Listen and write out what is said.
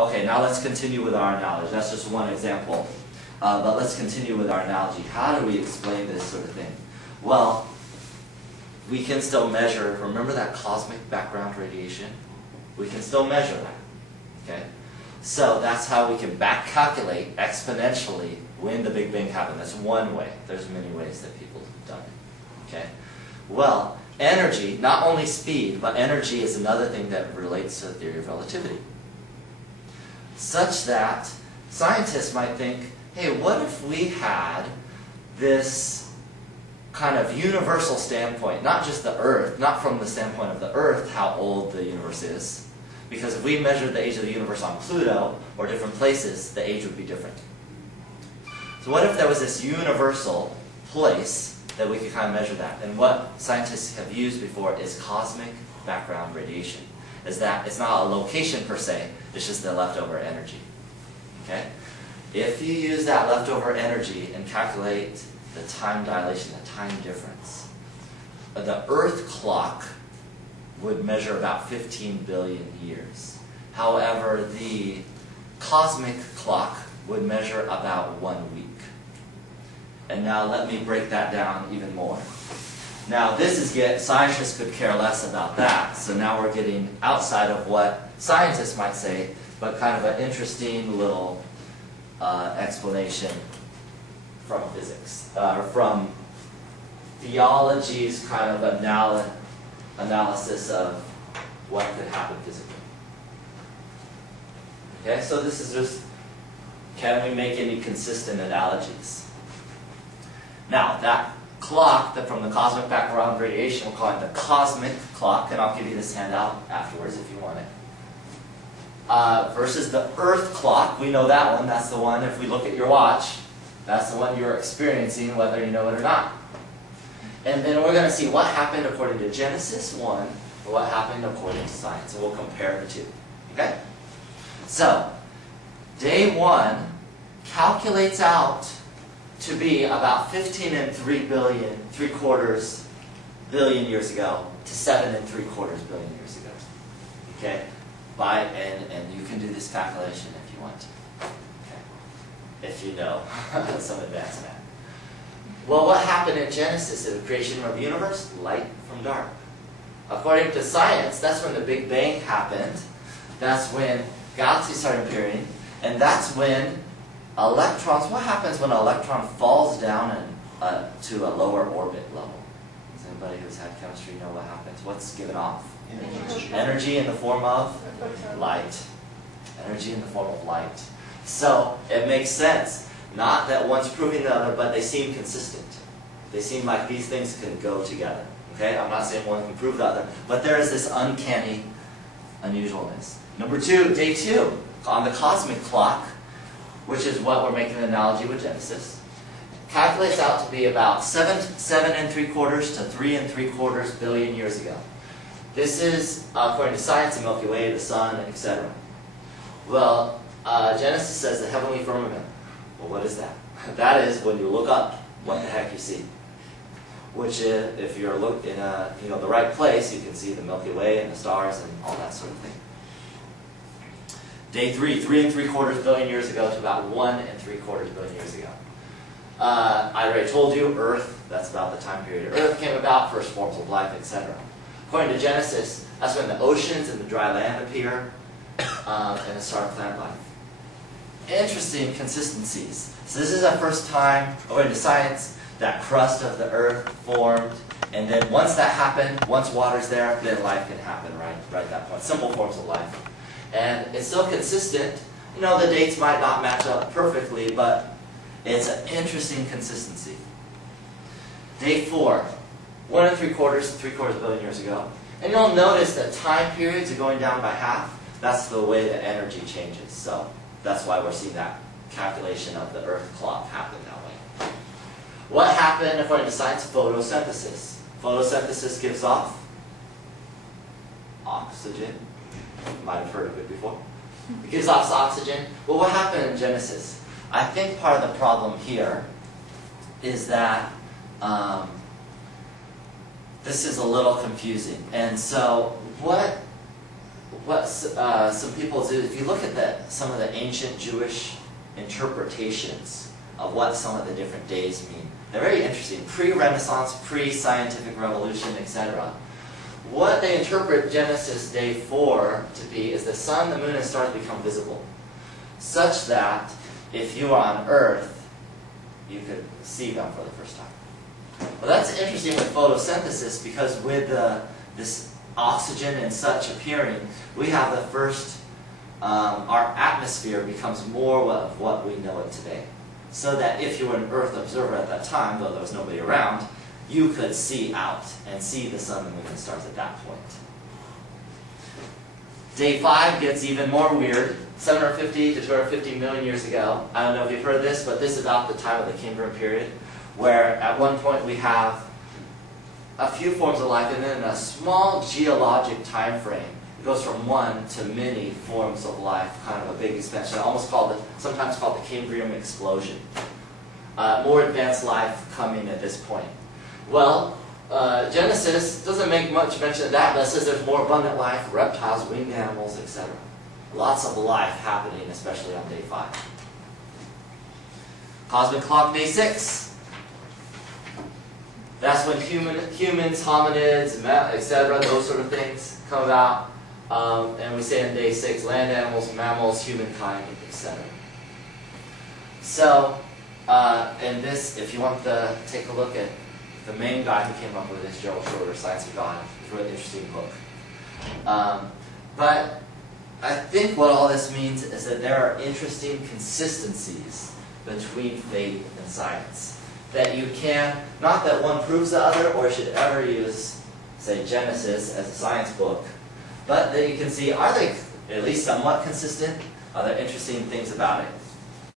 Okay, now let's continue with our analogy. That's just one example. But let's continue with our analogy. How do we explain this sort of thing? Well, we can still measure, remember that cosmic background radiation? We can still measure that. Okay? So that's how we can back calculate exponentially when the Big Bang happened. That's one way. There's many ways that people have done it. Okay? Well, energy, not only speed, but energy is another thing that relates to the theory of relativity. Such that scientists might think, hey, what if we had this kind of universal standpoint, not just the Earth, not from the standpoint of the Earth, how old the universe is, because if we measured the age of the universe on Pluto or different places, the age would be different. So what if there was this universal place that we could kind of measure that? And what scientists have used before is cosmic background radiation. Is that it's not a location per se, it's just the leftover energy. Okay? If you use that leftover energy and calculate the time dilation, the time difference, the Earth clock would measure about 15 billion years. However, the cosmic clock would measure about 1 week. And now let me break that down even more. Now scientists could care less about that, so now we're getting outside of what scientists might say, but kind of an interesting little explanation from physics, from theology's kind of analysis of what could happen physically. Okay, so this is just, can we make any consistent analogies? Now, that clock from the cosmic background radiation, we'll call it the cosmic clock, and I'll give you this handout afterwards if you want it. Versus the Earth clock, we know that one. That's the one, if we look at your watch, that's the one you're experiencing, whether you know it or not. And then we're going to see what happened according to Genesis 1, or what happened according to science, and we'll compare the two. Okay? So, day 1 calculates out to be about 15 and 3/4 billion years ago to 7 and 3/4 billion years ago. Okay? And you can do this calculation if you want to. Okay? If you know some advanced math. Well, what happened in Genesis, in the creation of the universe? Light from dark. According to science, that's when the Big Bang happened. That's when galaxies started appearing. And that's when electrons, what happens when an electron falls down to a lower orbit level? Does anybody who's had chemistry know what happens? What's given off? Energy in the form of light. Energy in the form of light. So, it makes sense. Not that one's proving the other, but they seem consistent. They seem like these things can go together. Okay? I'm not saying one can prove the other, but there is this uncanny unusualness. Number 2, day 2, on the cosmic clock, which is what we're making an analogy with Genesis, calculates out to be about 7 and 3/4 to 3 and 3/4 billion years ago. This is, according to science, the Milky Way, the Sun, etc. Well, Genesis says the heavenly firmament. Well, what is that? That is when you look up, what the heck you see. Which is, if you're in the right place, you can see the Milky Way and the stars and all that sort of thing. Day 3, 3 and 3/4 billion years ago to about 1 and 3/4 billion years ago. I already told you, Earth, that's about the time period Earth came about, first forms of life, etc. According to Genesis, that's when the oceans and the dry land appear, and the start of plant life. Interesting consistencies. So this is the first time, according to science, that crust of the Earth formed, and then once that happened, once water's there, then life can happen right at that point. Simple forms of life. And it's still consistent. You know, the dates might not match up perfectly, but it's an interesting consistency. Day 4, 1 and 3/4 to 3/4 billion years ago. And you'll notice that time periods are going down by half. That's the way the energy changes. So that's why we're seeing that calculation of the Earth clock happen that way. What happened, according to science? Photosynthesis. Photosynthesis gives off oxygen. You might have heard of it before. It gives off oxygen. Well, what happened in Genesis? I think part of the problem here is that this is a little confusing. And so what what some people do, if you look at some of the ancient Jewish interpretations of what some of the different days mean, they're very interesting. Pre-Renaissance, pre-scientific revolution, etc. What they interpret Genesis day 4 to be is the sun, the moon, and stars become visible, such that if you are on Earth, you could see them for the first time. Well, that's interesting with photosynthesis, because with this oxygen and such appearing, we have the first, our atmosphere becomes more of what we know it today. So that if you were an Earth observer at that time, though there was nobody around, you could see out and see the sun, the moon, and stars at that point. Day 5 gets even more weird. 750 to 250 million years ago. I don't know if you've heard this, but this is about the time of the Cambrian period, where at one point we have a few forms of life, and then in a small geologic time frame, it goes from one to many forms of life, kind of a big expansion, sometimes called the Cambrian explosion. More advanced life coming at this point. Well, Genesis doesn't make much mention of that, but it says there's more abundant life, reptiles, winged animals, etc. Lots of life happening, especially on day 5. Cosmic clock, day 6. That's when humans, hominids, etc., those sort of things come about. And we say in day 6, land animals, mammals, humankind, etc. So, and this, if you want to take a look at the main guy who came up with this, Gerald Schroeder, Science of God. It's a really interesting book. But I think what all this means is that there are interesting consistencies between faith and science. That you can, not that one proves the other or should ever use, say, Genesis as a science book, but that you can see, are they at least somewhat consistent? Are there interesting things about it?